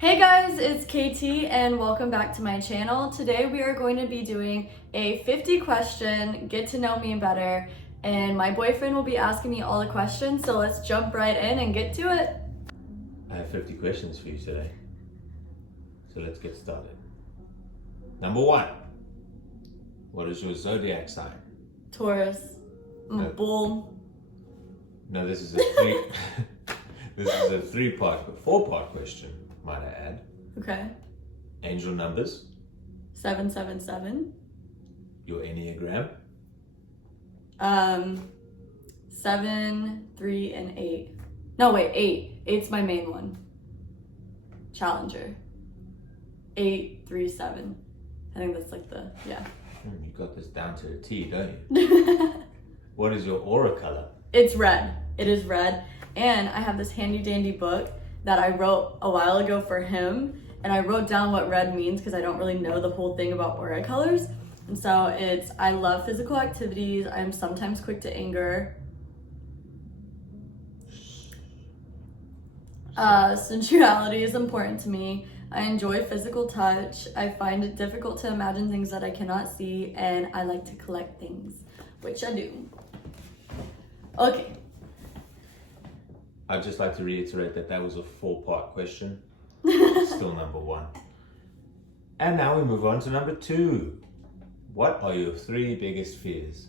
Hey guys, it's KT and welcome back to my channel. Today we are going to be doing a 50 question get to know me better, and my boyfriend will be asking me all the questions, so let's jump right in and get to it. I have 50 questions for you today. So let's get started. Number 1. What is your zodiac sign? Taurus. I'm a No. bull. No, this is a three-part, but 4-part question, might I add. Okay. Angel numbers, 777. your Enneagram, 7, 3, and 8. No, wait, 8. 8's my main one. Challenger. 8, 3, 7. I think that's like the, yeah. You got this down to a T, don't you? What is your aura color? It's red. It is red. And I have this handy dandy book that I wrote a while ago for him. And I wrote down what red means because I don't really know the whole thing about aura colors. And so it's, I love physical activities. I'm sometimes quick to anger. Sensuality is important to me. I enjoy physical touch. I find it difficult to imagine things that I cannot see. And I like to collect things, which I do. Okay. I'd just like to reiterate that was a 4-part question. Still number 1. And now we move on to number 2. What are your 3 biggest fears?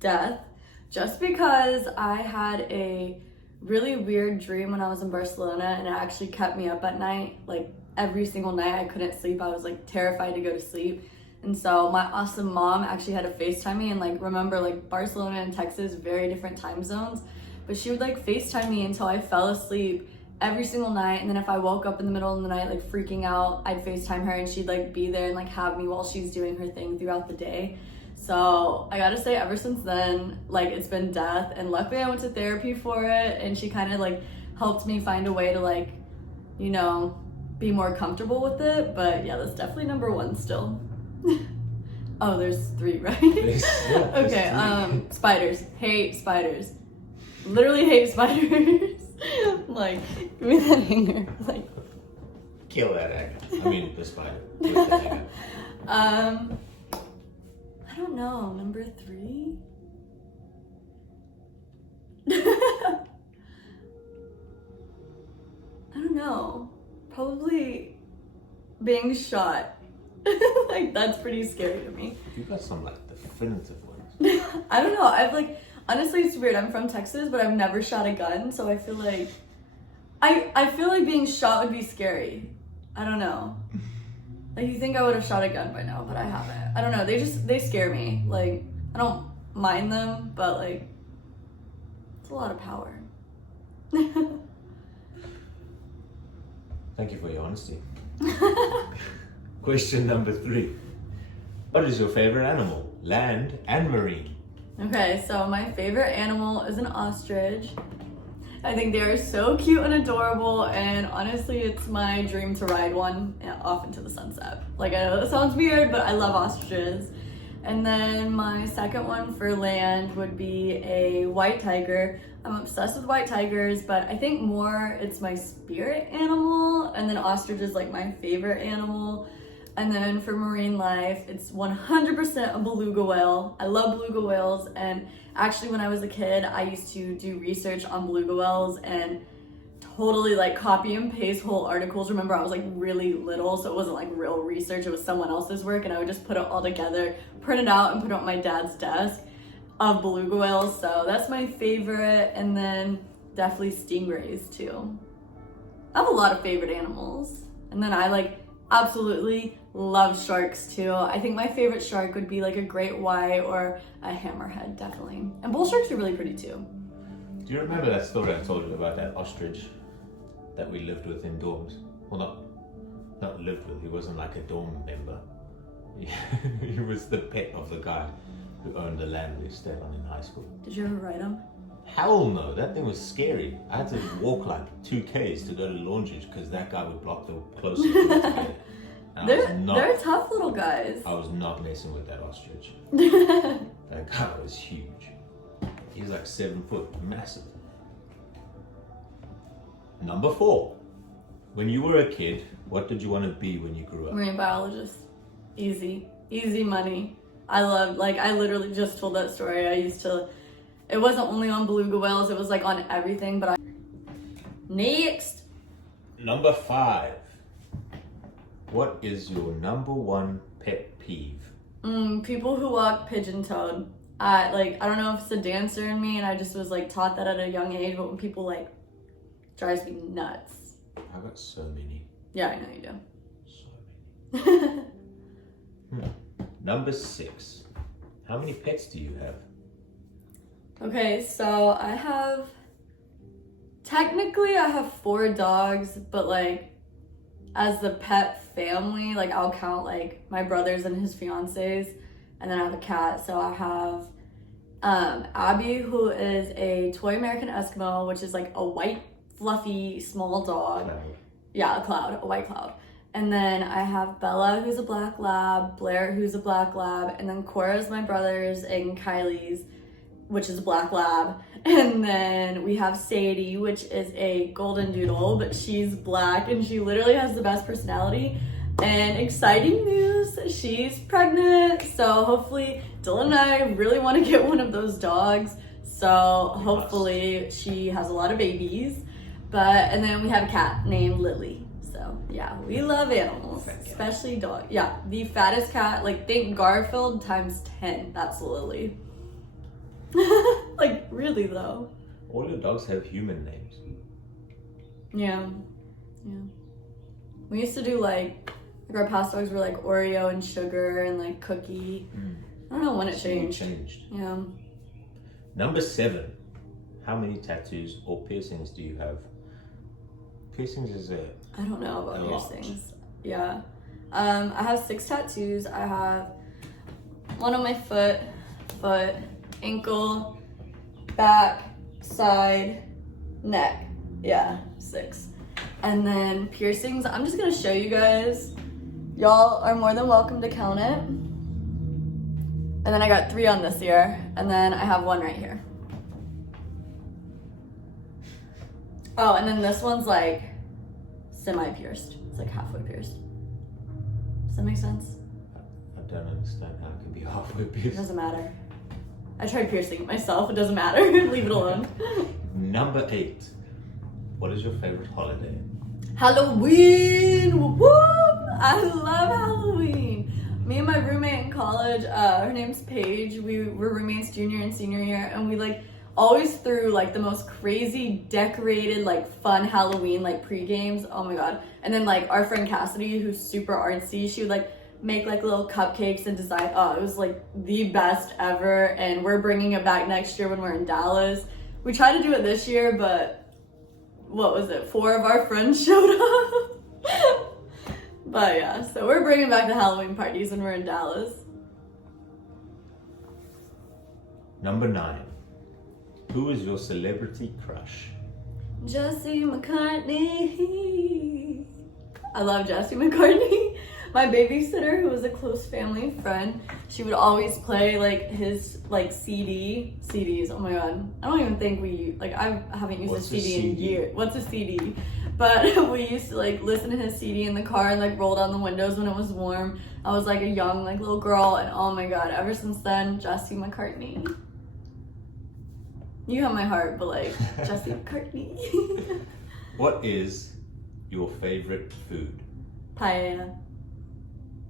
Death. Just because I had a really weird dream when I was in Barcelona and it actually kept me up at night. Like every single night I couldn't sleep. I was like terrified to go to sleep. And so my awesome mom actually had to FaceTime me, and like remember, like Barcelona and Texas, very different time zones. But she would like FaceTime me until I fell asleep every single night. And then if I woke up in the middle of the night like freaking out, I'd FaceTime her and she'd like be there and like have me while she's doing her thing throughout the day. So I gotta say, ever since then, like it's been death. And luckily I went to therapy for it, and she kind of like helped me find a way to like, you know, be more comfortable with it. But yeah, that's definitely number 1 still. Oh, there's 3, right? Yeah, Okay, spiders. Hate spiders. Literally hate spiders. Like, give me that hanger. Like, Kill that egg. I mean, the spider. With the hanger. I don't know. Number 3? I don't know. Probably being shot. Like, that's pretty scary to me. You got some like definitive ones. I don't know. I've like, honestly, it's weird. I'm from Texas, but I've never shot a gun, so I feel like I feel like being shot would be scary. I don't know. Like, you think I would have shot a gun by now, but I haven't. I don't know. They scare me. Like, I don't mind them, but like, it's a lot of power. Thank you for your honesty. Question number 3. What is your favorite animal? Land and marine. Okay, so my favorite animal is an ostrich. I think they are so cute and adorable, and honestly, it's my dream to ride one off into the sunset. Like, I know that sounds weird, but I love ostriches. And then my second one for land would be a white tiger. I'm obsessed with white tigers, but I think more it's my spirit animal, and then ostrich is like my favorite animal. And then for marine life, it's 100% a beluga whale. I love beluga whales, and actually when I was a kid, I used to do research on beluga whales and totally like copy and paste whole articles. Remember, I was like really little, so it wasn't like real research, it was someone else's work, and I would just put it all together, print it out, and put it on my dad's desk of beluga whales. So that's my favorite, and then definitely stingrays too. I have a lot of favorite animals, and then I like absolutely love sharks too. I think my favorite shark would be like a great white or a hammerhead, definitely. And bull sharks are really pretty too. Do you remember that story I told you about that ostrich that we lived with in dorms? Well, not lived with, he wasn't like a dorm member. He was the pet of the guy who owned the land we stayed on in high school. Did you ever ride them? Hell no, that thing was scary. I had to walk like 2 Ks to go to laundry because that guy would block the closest way to get it. They're tough little guys. I was not messing with that ostrich. That guy was huge. He was like 7 foot, massive. Number 4. When you were a kid, what did you want to be when you grew up? Marine biologist. Easy money. I literally just told that story. It wasn't only on beluga whales, it was like on everything, but Next. Number 5. What is your number 1 pet peeve? People who walk pigeon-toed. I don't know if it's a dancer in me and I just was like taught that at a young age, but when people like, drives me nuts. I've got so many. Yeah, I know you do. So many. Number 6. How many pets do you have? Okay, so technically I have 4 dogs, but like as the pet family, like I'll count like my brothers and his fiancés, and then I have a cat. So I have Abby, who is a toy American Eskimo, which is like a white, fluffy, small dog. Cloud. Yeah, a white cloud. And then I have Bella, who's a black lab, Blair, who's a black lab, and then Cora's my brother's, and Kylie's, which is a black lab. And then we have Sadie, which is a golden doodle, but she's black and she literally has the best personality. And exciting news, she's pregnant. So hopefully Dylan and I really want to get one of those dogs. So hopefully she has a lot of babies. And then we have a cat named Lily. So yeah, we love animals, especially dogs. Yeah, the fattest cat, like think Garfield times 10, that's Lily. Like really though. All your dogs have human names. Yeah. We used to do like our past dogs were like Oreo and Sugar and like Cookie. I don't know when it changed. Yeah. Number 7. How many tattoos or piercings do you have? Piercings is I don't know about piercings. Yeah. I have 6 tattoos. I have one on my foot, ankle, back, side, neck. Yeah, 6. And then piercings, I'm just gonna show you guys. Y'all are more than welcome to count it. And then I got 3 on this ear, and then I have 1 right here. Oh, and then this one's like semi-pierced. It's like halfway pierced. Does that make sense? I don't understand how it can be halfway pierced. It doesn't matter. I tried piercing it myself. It doesn't matter. Leave it alone. Number 8. What is your favorite holiday? Halloween! Woo! I love Halloween. Me and my roommate in college, her name's Paige. We were roommates junior and senior year, and we like always threw like the most crazy decorated like fun Halloween like pre-games. Oh my god. And then like our friend Cassidy, who's super artsy, she would like make like little cupcakes and design. Oh, it was like the best ever, and we're bringing it back next year when we're in Dallas. We tried to do it this year, but what was it? 4 of our friends showed up. But yeah, so we're bringing back the Halloween parties when we're in Dallas. Number 9. Who is your celebrity crush? Josie Mccartney. I love Josie McCartney. My babysitter, who was a close family friend, she would always play like his like CDs. Oh my god, I don't even think I haven't used a CD in years. What's a CD? But we used to like listen to his CD in the car and like roll down the windows when it was warm. I was like a young like little girl, and oh my god, ever since then, Josie McCartney. You have my heart, but like Josie McCartney. What is your favorite food? Paella.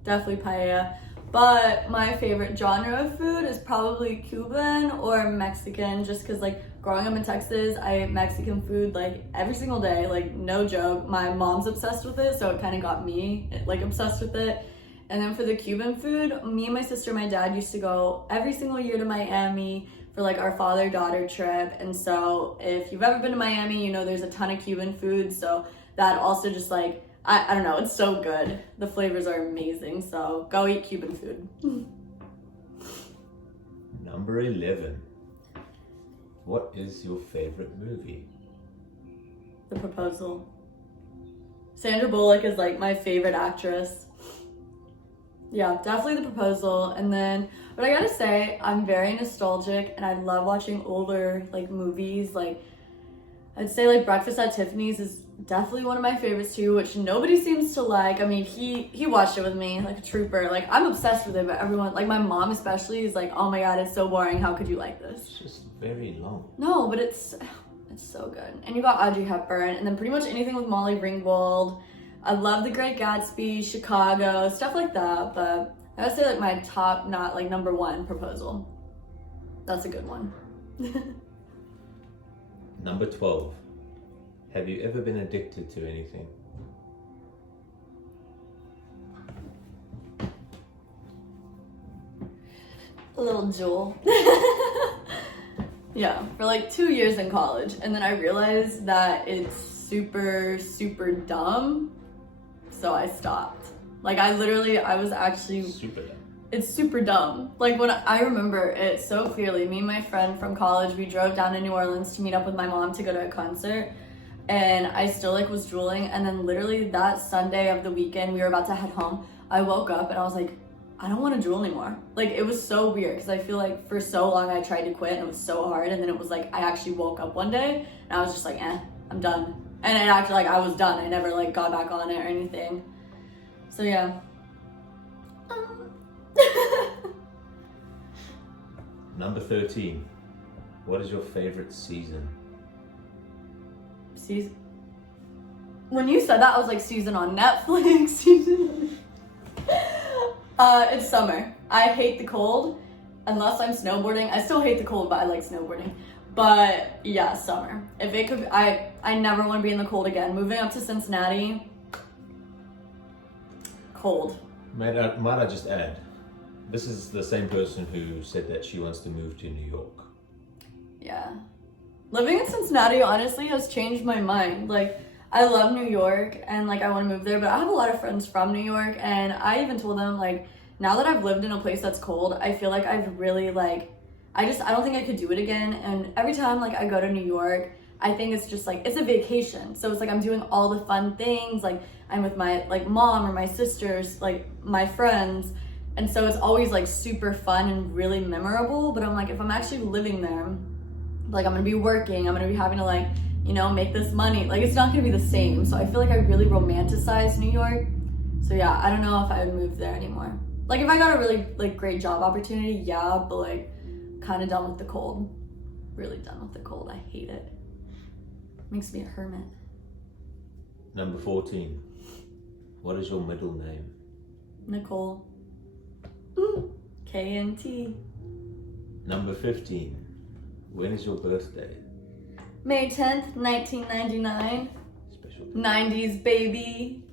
Definitely paella. But my favorite genre of food is probably Cuban or Mexican, just because like growing up in Texas, I ate Mexican food like every single day, like no joke. My mom's obsessed with it, so it kind of got me like obsessed with it. And then for the Cuban food, me and my sister and my dad used to go every single year to Miami for like our father-daughter trip. And so if you've ever been to Miami, you know there's a ton of Cuban food, so that also just like I don't know, it's so good. The flavors are amazing, so go eat Cuban food. Number 11. What is your favorite movie? The Proposal. Sandra Bullock is like my favorite actress. Yeah, definitely The Proposal. And then, but I gotta say, I'm very nostalgic and I love watching older like movies. Like, I'd say like Breakfast at Tiffany's is definitely one of my favorites too, which nobody seems to like. I mean, he watched it with me like a trooper. Like, I'm obsessed with it, but everyone, like my mom especially, is like, oh my god, it's so boring. How could you like this? It's just very long. No, but it's so good. And you got Audrey Hepburn, and then pretty much anything with Molly Ringwald. I love The Great Gatsby, Chicago, stuff like that. But I would say like my top, not like number one, Proposal. That's a good one. Number 12. Have you ever been addicted to anything? A little Jewel. Yeah, for like 2 years in college, and then I realized that it's super, super dumb, so I stopped. Like, I was actually... Super dumb. It's super dumb. Like, when I remember it so clearly, me and my friend from college, we drove down to New Orleans to meet up with my mom to go to a concert, and I still like was drooling, and then literally that Sunday of the weekend, we were about to head home, I woke up and I was like, I don't want to drool anymore. Like, it was so weird because I feel like for so long I tried to quit and it was so hard, and then it was like I actually woke up one day and I was just like, I'm done. And it acted like I was done. I never like got back on it or anything. So yeah. Number 13. What is your favorite season? Season. When you said that, I was like, season on Netflix. Season. It's summer. I hate the cold, unless I'm snowboarding. I still hate the cold, but I like snowboarding. But yeah, summer. If it could, I never want to be in the cold again. Moving up to Cincinnati, cold. Might I just add, this is the same person who said that she wants to move to New York. Yeah. Living in Cincinnati honestly has changed my mind. Like, I love New York and like I want to move there, but I have a lot of friends from New York, and I even told them like, now that I've lived in a place that's cold, I feel like I've really like, I don't think I could do it again. And every time like I go to New York, I think it's just like, it's a vacation. So it's like I'm doing all the fun things. Like, I'm with my like mom or my sisters, like my friends. And so it's always like super fun and really memorable. But I'm like, if I'm actually living there, like I'm gonna be working, I'm gonna be having to like, you know, make this money. Like, it's not gonna be the same. So I feel like I really romanticize New York. So yeah, I don't know if I would move there anymore. Like, if I got a really like great job opportunity, yeah, but like kind of done with the cold. Really done with the cold. I hate it. Makes me a hermit. Number 14. What is your middle name? Nicole. KNT. Number 15. When is your birthday? May 10th, 1999. Special. 90s baby.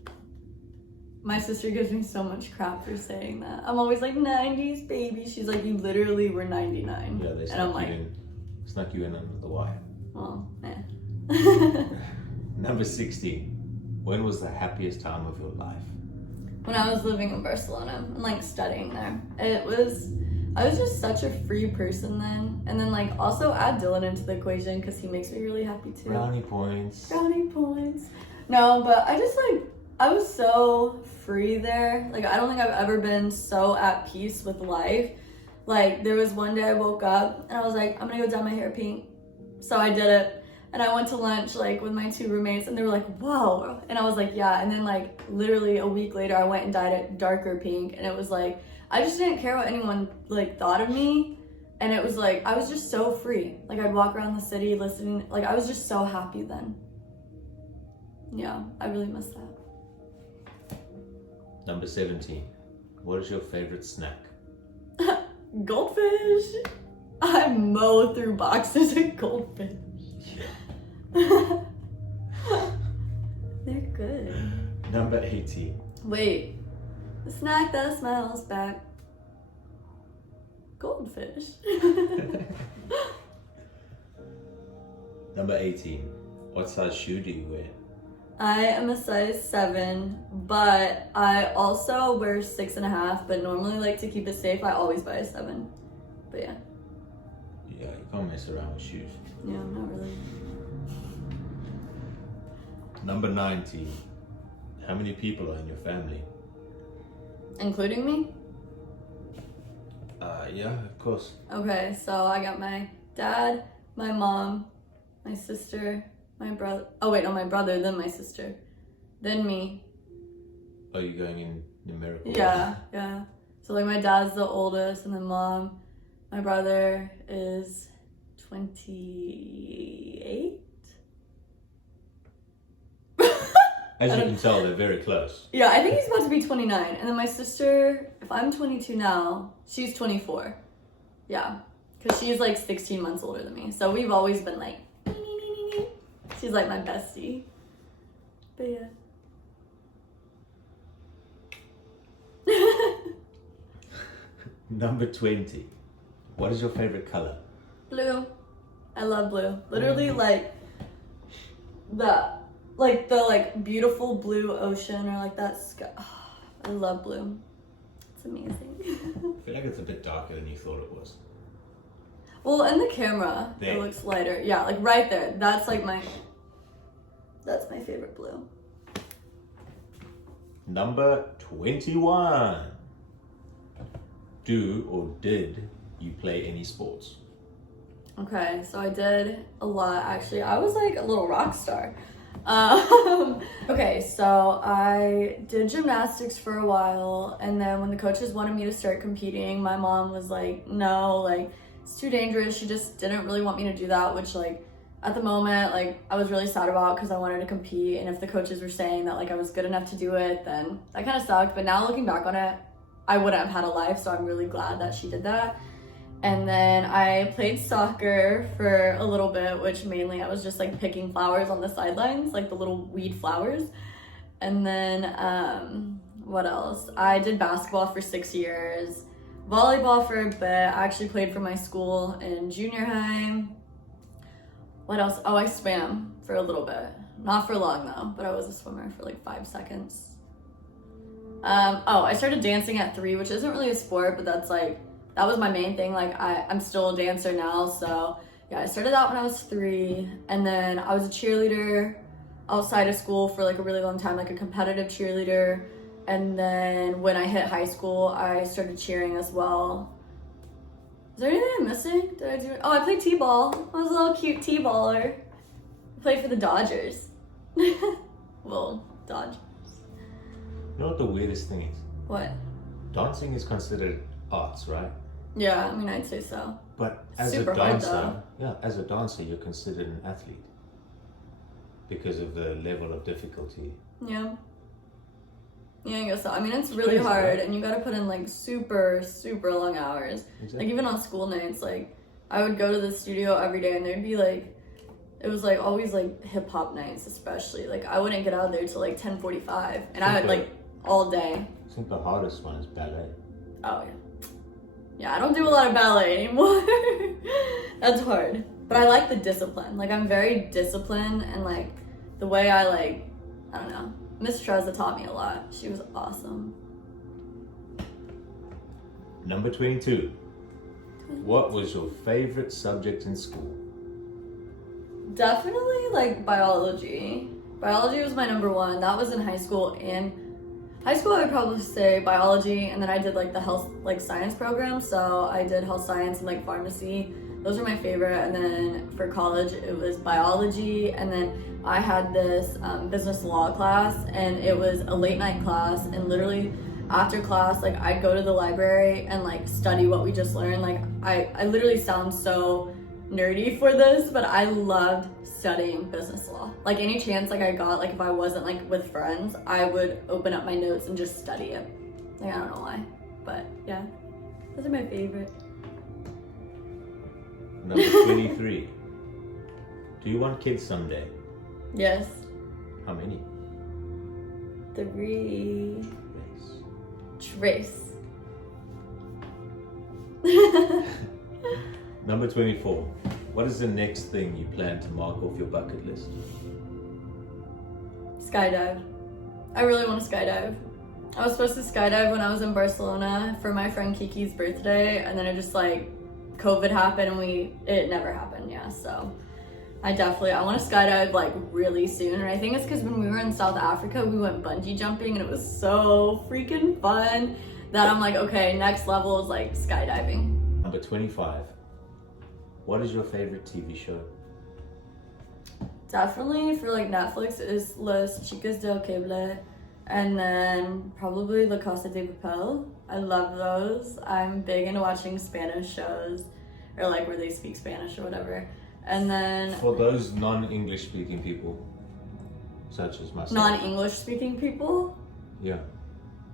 My sister gives me so much crap for saying that. I'm always like, 90s baby. She's like, you literally were 99. Yeah, they snuck you in under the wire. Well, eh. Number 16. When was the happiest time of your life? When I was living in Barcelona and like studying there. I was just such a free person then. And then like also add Dylan into the equation because he makes me really happy too. Brownie points. Brownie points. No, but I was so free there. Like, I don't think I've ever been so at peace with life. Like, there was one day I woke up and I was like, I'm gonna go dye my hair pink. So I did it. And I went to lunch like with my 2 roommates and they were like, whoa. And I was like, yeah. And then like literally a week later, I went and dyed it darker pink. And it was like, I just didn't care what anyone like thought of me. And it was like, I was just so free. Like, I'd walk around the city listening. Like, I was just so happy then. Yeah, I really miss that. Number 17. What is your favorite snack? Goldfish. I mow through boxes of goldfish. Yeah. They're good. Number 18. Wait. The snack that smells back. Goldfish. Number 18. What size shoe do you wear? I am a size 7, but I also wear 6.5, but normally like to keep it safe, I always buy a 7. But yeah. Yeah, you can't mess around with shoes. Yeah, not really. Number 19. How many people are in your family? Including me? Yeah, of course. Okay, so I got my dad, my mom, my sister, My brother. Oh wait, no, my brother, then my sister, then me. Are you going in numerical? Yeah. So like my dad's the oldest, and then mom. My brother is 28. As you can tell, they're very close. Yeah, I think he's about to be 29. And then my sister, if I'm 22 now, she's 24. Yeah, because she's like 16 months older than me. So we've always been like, she's like my bestie. But yeah. Number 20. What is your favorite color? Blue. I love blue. Literally like the beautiful blue ocean, or like that sky. Oh, I love blue. It's amazing. I feel like it's a bit darker than you thought it was. Well, in the camera, There. it looks lighter. Yeah, like right there. That's my favorite blue. Number 21. Do or did you play any sports? Okay, so I did a lot actually. I was like a little rock star. Okay, so I did gymnastics for a while, and then when the coaches wanted me to start competing, my mom was like, no, like it's too dangerous. She just didn't really want me to do that, which like at the moment, like I was really sad about, because I wanted to compete, and if the coaches were saying that like I was good enough to do it, then that kind of sucked. But now looking back on it, I wouldn't have had a life, so I'm really glad that she did that. And then I played soccer for a little bit, which mainly I was just like picking flowers on the sidelines, like the little weed flowers. And then what else? I did basketball for 6 years, volleyball for a bit. I actually played for my school in junior high. What else? Oh, I swam for a little bit. Not for long though, but I was a swimmer for like 5 seconds. I started dancing at 3, which isn't really a sport, but that was my main thing. Like I'm still a dancer now, so yeah, I started out when I was 3, and then I was a cheerleader outside of school for like a really long time, like a competitive cheerleader. And then when I hit high school, I started cheering as well. Is there anything I'm missing? Did I do it? Oh, I played t-ball. I was a little cute t-baller. I played for the Dodgers. Well, Dodgers. You know what the weirdest thing is? What? Dancing is considered arts, right? Yeah, I mean, I'd say so. But as Super a hard, dancer, as a dancer, you're considered an athlete because of the level of difficulty. Yeah. Yeah, I guess so. I mean, it's really crazy, hard, right? and you gotta put in like super, super long hours. Exactly. Like even on school nights, like I would go to the studio every day, and there'd be like, it was like always like hip hop nights, especially. Like I wouldn't get out of there till like 10:45, and I would like all day. I think the hardest one is ballet. Oh yeah. Yeah, I don't do a lot of ballet anymore. That's hard. But I like the discipline. Like I'm very disciplined, and like the way I don't know. Miss Treza taught me a lot. She was awesome. Number 22. What was your favorite subject in school? Definitely like biology. Biology was my number 1. That was in high school. And high school I would probably say biology, and then I did like the health science program. So I did health science and like pharmacy. Those were my favorite. And then for college it was biology, and then I had this business law class, and it was a late night class, and literally after class, like I'd go to the library and like study what we just learned. Like I literally sound so nerdy for this, but I loved studying business law. Like any chance like I got, like if I wasn't like with friends, I would open up my notes and just study it. Like I don't know why, but yeah, those are my favorite. Number 23. Do you want kids someday? Yes. How many? 3. Trace. Number 24. What is the next thing you plan to mark off your bucket list? Skydive. I really want to skydive. I was supposed to skydive when I was in Barcelona for my friend Kiki's birthday, and then it just like COVID happened and it never happened. Yeah, so I want to skydive like really soon. And I think it's because when we were in South Africa, we went bungee jumping, and it was so freaking fun that I'm like, okay, next level is like skydiving. Number 25. What is your favorite TV show? definitely for like Netflix is Las Chicas del Cable, and then probably La Casa de Papel. I love those. I'm big into watching Spanish shows, or like where they speak Spanish or whatever. And then For those non-English speaking people, such as myself. non-English speaking people. Yeah.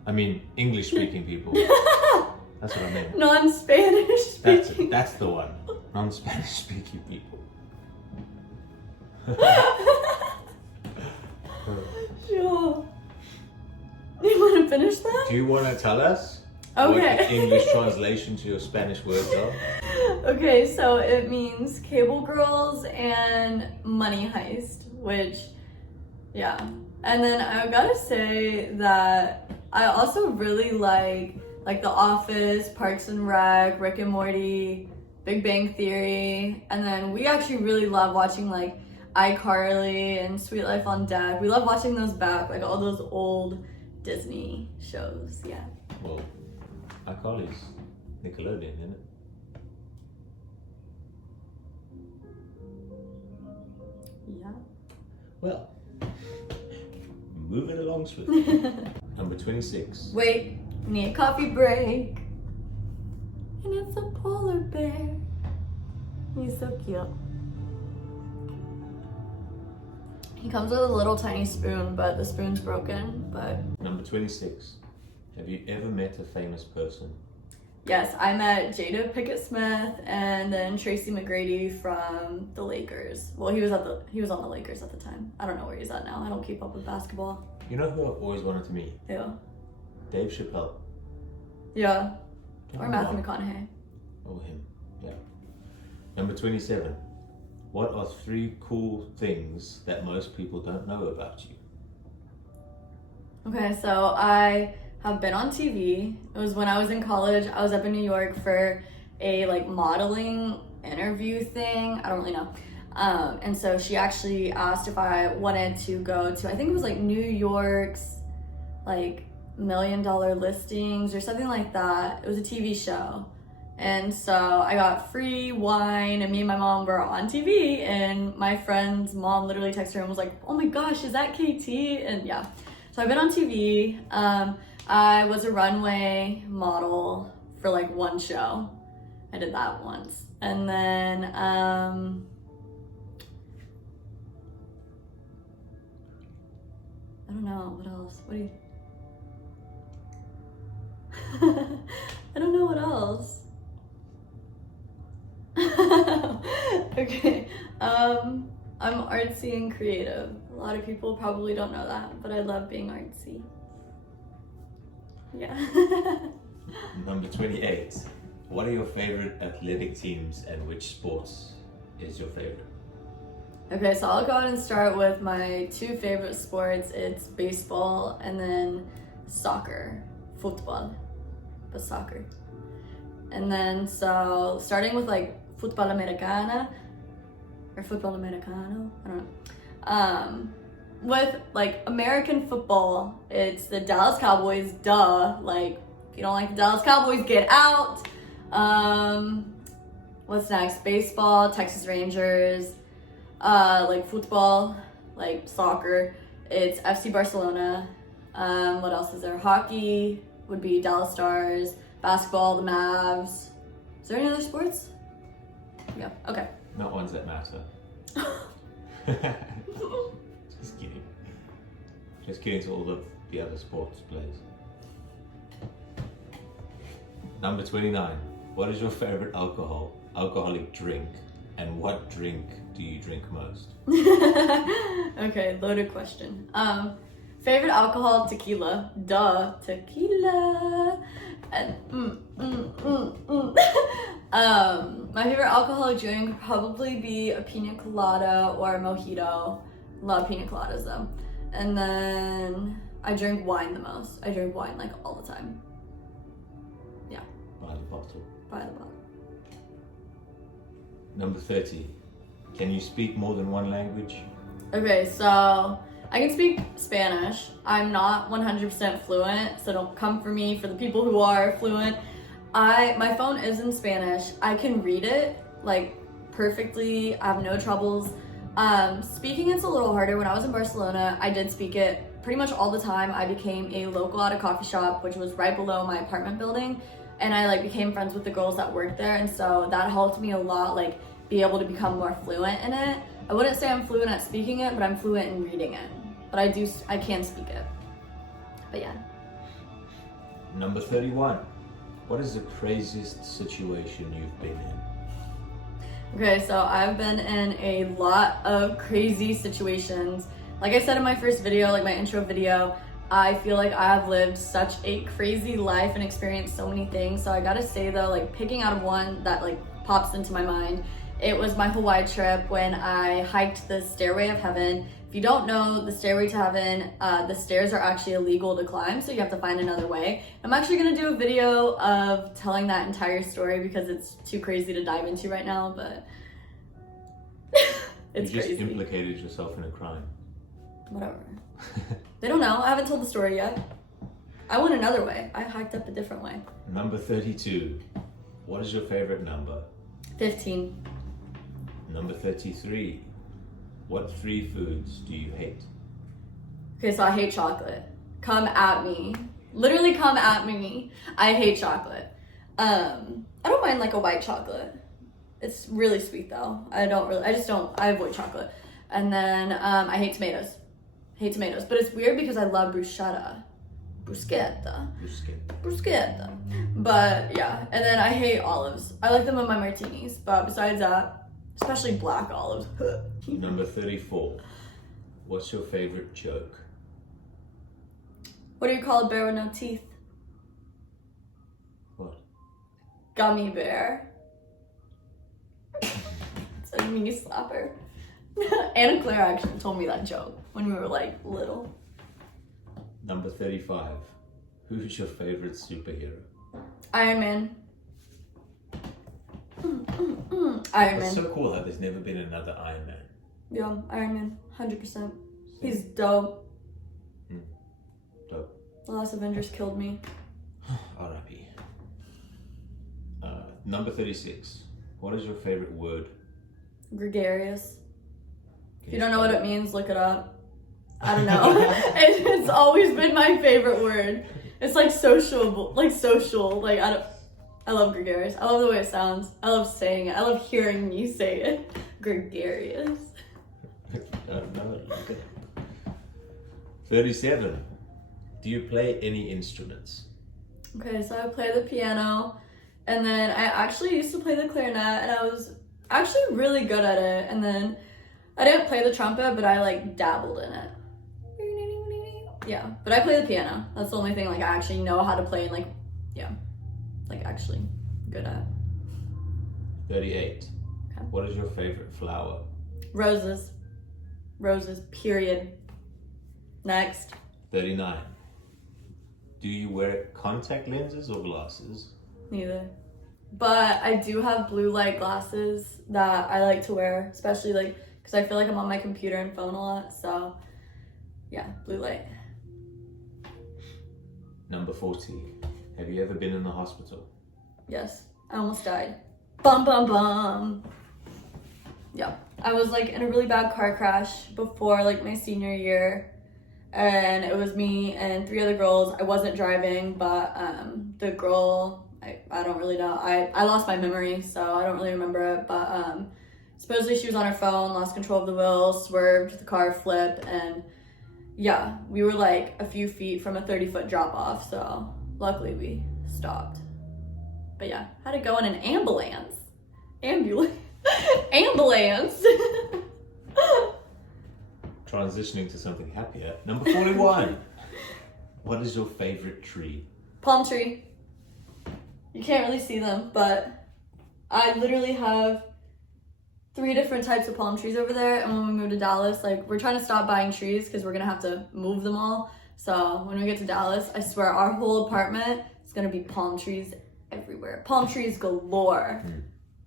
I mean, English speaking people. That's what I meant. Non-Spanish speaking. That's the one. Non-Spanish speaking people. Sure. You want to finish that? Do you want to tell us Okay. what the English translation to your Spanish words are? Okay, so it means cable girls and money heist, which, yeah. And then I gotta say that I also really like The Office, Parks and Rec, Rick and Morty, Big Bang Theory, and then we actually really love watching like iCarly and Sweet Life on Deck. We love watching those back, like all those old Disney shows, yeah. Well, iCarly's Nickelodeon, isn't it? Yeah. Well, moving along swiftly. Number 26. Wait, we need a coffee break. And it's a polar bear. He's so cute. He comes with a little tiny spoon, but the spoon's broken, but... Number 26. Have you ever met a famous person? Yes, I met Jada Pinkett Smith and then Tracy McGrady from the Lakers. Well, he was on the Lakers at the time. I don't know where he's at now. I don't keep up with basketball. You know who I've always wanted to meet? Yeah. Dave Chappelle. Yeah. Or Oh, Matthew wow. McConaughey. Oh, him. Yeah. Number 27. What are 3 cool things that most people don't know about you? Okay, so I have been on TV. It was when I was in college. I was up in New York for a like modeling interview thing. I don't really know. And so she actually asked if I wanted to go to, I think it was like New York's like $1 Million Listings or something like that. It was a TV show. And so I got free wine, and me and my mom were on TV, and my friend's mom literally texted her and was like, oh my gosh, is that KT? And yeah, so I've been on TV. I was a runway model for like one show. I did that once. And then, I don't know, what else? What do you... I don't know what else. Okay, I'm artsy and creative. A lot of people probably don't know that, but I love being artsy. Yeah. Number 28. What are your favorite athletic teams and which sports is your favorite? Okay, so I'll go ahead and start with my 2 favorite sports. It's baseball and then soccer, football, but soccer. And then so starting with like football americana or football americano, I don't know. With like American football, it's the Dallas Cowboys, duh. Like if you don't like the Dallas Cowboys, get out. What's next? Baseball, Texas Rangers. Like football, like soccer, it's FC Barcelona. What else is there? Hockey would be Dallas Stars. Basketball, the Mavs. Is there any other sports? Yeah, okay. Not ones that matter. Just kidding. Just kidding to all of the other sports players. Number 29. What is your favorite alcoholic drink, and what drink do you drink most? Okay, loaded question. Favorite alcohol, tequila. Duh, tequila. And my favorite alcoholic drink would probably be a pina colada or a mojito. Love pina coladas though. And then I drink wine the most. I drink wine like all the time. Yeah. By the bottle. By the bottle. Number 30. Can you speak more than one language? Okay, so I can speak Spanish. I'm not 100% fluent, so don't come for me for the people who are fluent. My phone is in Spanish. I can read it like perfectly. I have no troubles Speaking, it's a little harder. When I was in Barcelona, I did speak it pretty much all the time. I became a local at a coffee shop, which was right below my apartment building. And I like became friends with the girls that worked there. And so that helped me a lot, like be able to become more fluent in it. I wouldn't say I'm fluent at speaking it, but I'm fluent in reading it. But I can speak it. But yeah. Number 31. What is the craziest situation you've been in? Okay, so I've been in a lot of crazy situations. Like I said in my first video, like my intro video, I feel like I have lived such a crazy life and experienced so many things. So I gotta say though, like picking out of one that like pops into my mind, it was my Hawaii trip when I hiked the Stairway of Heaven. If you don't know the Stairway to Heaven, the stairs are actually illegal to climb, so you have to find another way. I'm actually gonna do a video of telling that entire story because it's too crazy to dive into right now, but it's you just crazy. Implicated yourself in a crime. Whatever. They don't know. I haven't told the story yet. I went another way. I hiked up a different way. Number 32. What is your favorite number? 15. Number 33. What 3 foods do you hate? Okay, so I hate chocolate. Come at me. Literally come at me. I hate chocolate. I don't mind like a white chocolate. It's really sweet though. I avoid chocolate. And then I hate tomatoes. Hate tomatoes. But it's weird because I love bruschetta. Bruschetta. But yeah, and then I hate olives. I like them in my martinis, but besides that, especially black olives. Number 34. What's your favorite joke? What do you call a bear with no teeth? What? Gummy bear. It's a knee slapper. Anna Claire actually told me that joke when we were like little. Number 35. Who's your favorite superhero? Iron Man. Iron It's Man. so cool how there's never been another Iron Man. Yeah, Iron Man. 100%. He's dope. Dope. The last Avengers killed me. R.I.P. Number 36. What is your favorite word? Gregarious. If you don't know what it means, look it up. I don't know. It's always been my favorite word. It's like social. I love gregarious. I love the way it sounds. I love saying it. I love hearing you say it. Gregarious. I don't know. 37. Do you play any instruments? Okay, so I play the piano, and then I actually used to play the clarinet, and I was actually really good at it. And then I didn't play the trumpet, but I like dabbled in it. Yeah, but I play the piano. That's the only thing like I actually know how to play and like actually good at. 38. Okay. What is your favorite flower? Roses. Roses, period. Next. 39. Do you wear contact lenses or glasses? Neither. But I do have blue light glasses that I like to wear, especially like because I feel like I'm on my computer and phone a lot. So yeah, blue light. Number 40. Have you ever been in the hospital? Yes, I almost died. Bum bum bum. Yeah, I was like in a really bad car crash before like my senior year, and it was me and 3 other girls. I wasn't driving, but the girl, I don't really know. I lost my memory, so I don't really remember it. But supposedly she was on her phone, lost control of the wheel, swerved, the car flipped, and yeah, we were like a few feet from a 30-foot drop off. So luckily we stopped. But yeah, had to go in an ambulance. Ambulance. Transitioning to something happier. Number 41. What is your favorite tree? Palm tree. You can't really see them, but I literally have 3 different types of palm trees over there. And when we move to Dallas, like we're trying to stop buying trees because we're gonna have to move them all. So when we get to Dallas, I swear our whole apartment is gonna be palm trees everywhere. Palm trees galore.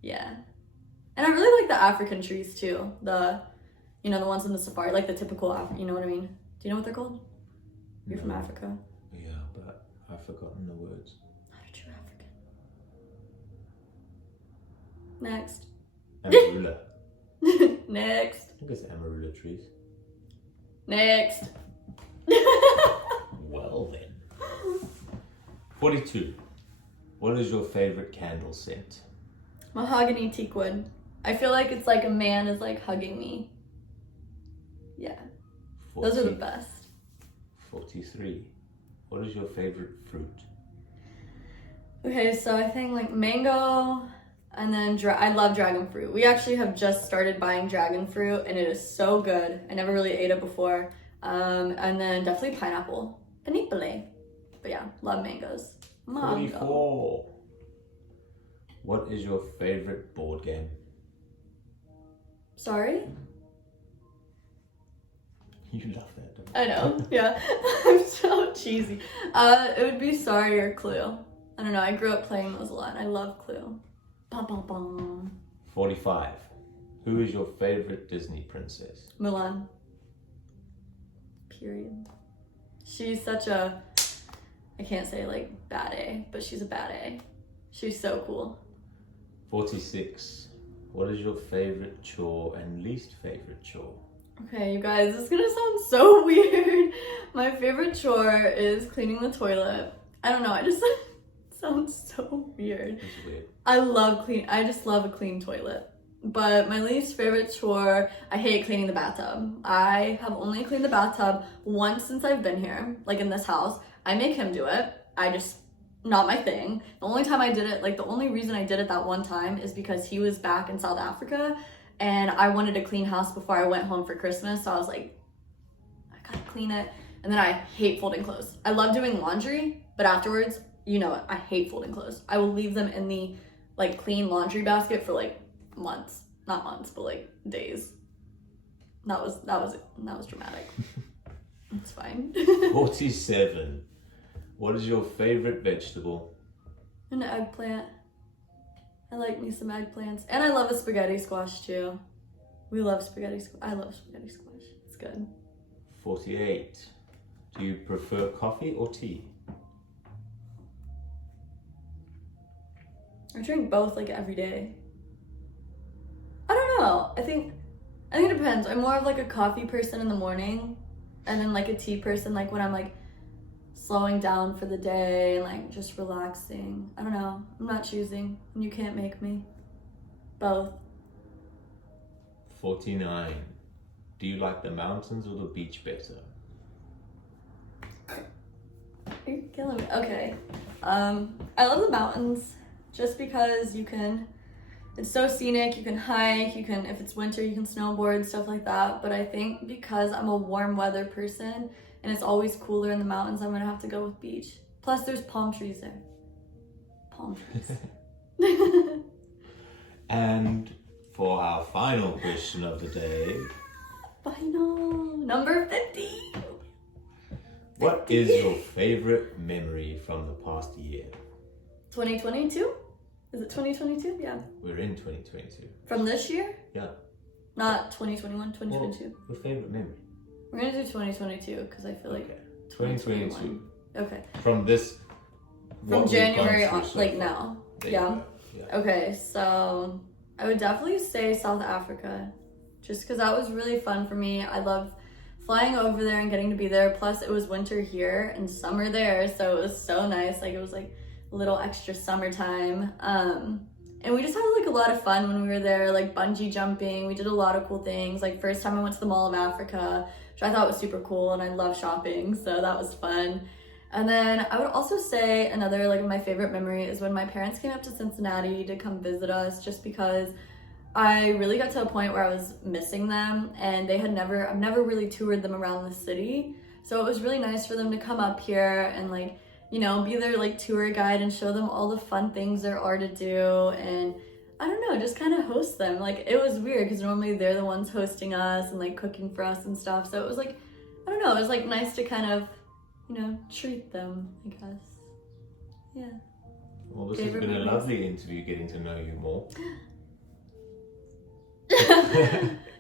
Yeah. And I really like the African trees too. The ones in the safari, like the typical you know what I mean? Do you know what they're called? You're from Africa. Yeah, but I've forgotten the words. Not a true African. Next. And a ruler. Next. think it's amarula trees. Next. Well then. 42. What is your favorite candle scent? Mahogany teak wood. I feel like it's like a man is like hugging me. Yeah. 40, Those are the best. 43. What is your favorite fruit? Okay, so I think like mango, and then I love dragon fruit. We actually have just started buying dragon fruit, and it is so good. I never really ate it before. And then definitely pineapple. Panipale. But yeah, love mangoes. Mango. 44. What is your favorite board game? Sorry? You love that, don't you? I know, yeah. I'm so cheesy. It would be Sorry or Clue. I don't know, I grew up playing those a lot, and I love Clue. Bum, bum, bum. 45. Who is your favorite Disney princess? Mulan. Period. She's such a, I can't say like bad A, but she's a bad A. She's so cool. 46. What is your favorite chore and least favorite chore? Okay, you guys, this is gonna sound so weird. My favorite chore is cleaning the toilet. I don't know, I just it sounds so weird. It's weird. I just love a clean toilet. But my least favorite chore, I hate cleaning the bathtub. I have only cleaned the bathtub once since I've been here, like in this house. I make him do it. Not my thing. The only time I did it, like the only reason I did it that one time is because he was back in South Africa and I wanted a clean house before I went home for Christmas. So I was like, I gotta clean it. And then I hate folding clothes. I love doing laundry, but afterwards, you know it, I hate folding clothes. I will leave them in the like clean laundry basket for like months. Not months, but like days. That was dramatic. It's fine. 47. What is your favorite vegetable? An eggplant. I like me some eggplants. And I love a spaghetti squash too. We love spaghetti squash. I love spaghetti squash. It's good. 48. Do you prefer coffee or tea? I drink both like every day. I don't know. I think it depends. I'm more of like a coffee person in the morning and then like a tea person like when I'm like slowing down for the day and like just relaxing. I don't know. I'm not choosing and you can't make me. Both. 49. Do you like the mountains or the beach better? You're killing me. Okay. I love the mountains just because it's so scenic, you can hike, if it's winter, you can snowboard, stuff like that. But I think because I'm a warm weather person and it's always cooler in the mountains, I'm gonna have to go with beach. Plus there's palm trees there. Palm trees. And for our final question of the day. Final. Number 50. What is your favorite memory from the past year? 2022? Is it 2022? Yeah. We're in 2022. From this year? Yeah. Not 2021, 2022. Well, your favorite memory? We're gonna do 2022 because I feel like Okay. 2022. Okay. From this. From January on, like now. There Yeah. you go. Yeah. Okay, so I would definitely say South Africa, just because that was really fun for me. I love flying over there and getting to be there. Plus, it was winter here and summer there, so it was so nice. Like it was like a little extra summertime. And we just had like a lot of fun when we were there, like bungee jumping. We did a lot of cool things. Like first time I went to the Mall of Africa, which I thought was super cool, and I love shopping, so that was fun. And then I would also say another like my favorite memory is when my parents came up to Cincinnati to come visit us, just because I really got to a point where I was missing them, and I've never really toured them around the city. So it was really nice for them to come up here and like, you know, be their like tour guide and show them all the fun things there are to do. And I don't know, just kind of host them. Like it was weird because normally they're the ones hosting us and like cooking for us and stuff. So it was like, I don't know, it was like nice to kind of, you know, treat them, I guess. Yeah. Well, this Favorite has been a memories? lovely interview, getting to know you more.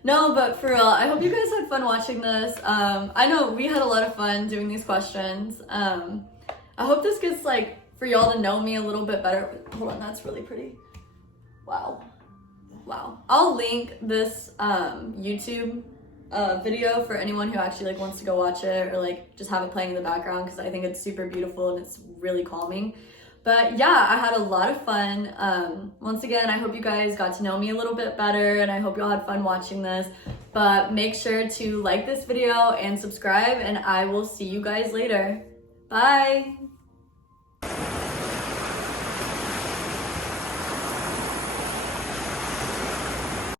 No, but for real, I hope you guys had fun watching this. I know we had a lot of fun doing these questions. I hope this gets like for y'all to know me a little bit better. Hold on, that's really pretty. Wow. wow. I'll link this YouTube video for anyone who actually like wants to go watch it or like just have it playing in the background, because I think it's super beautiful and it's really calming. But yeah, I had a lot of fun. Once again, I hope you guys got to know me a little bit better, and I hope you all had fun watching this. But make sure to like this video and subscribe, and I will see you guys later. Bye!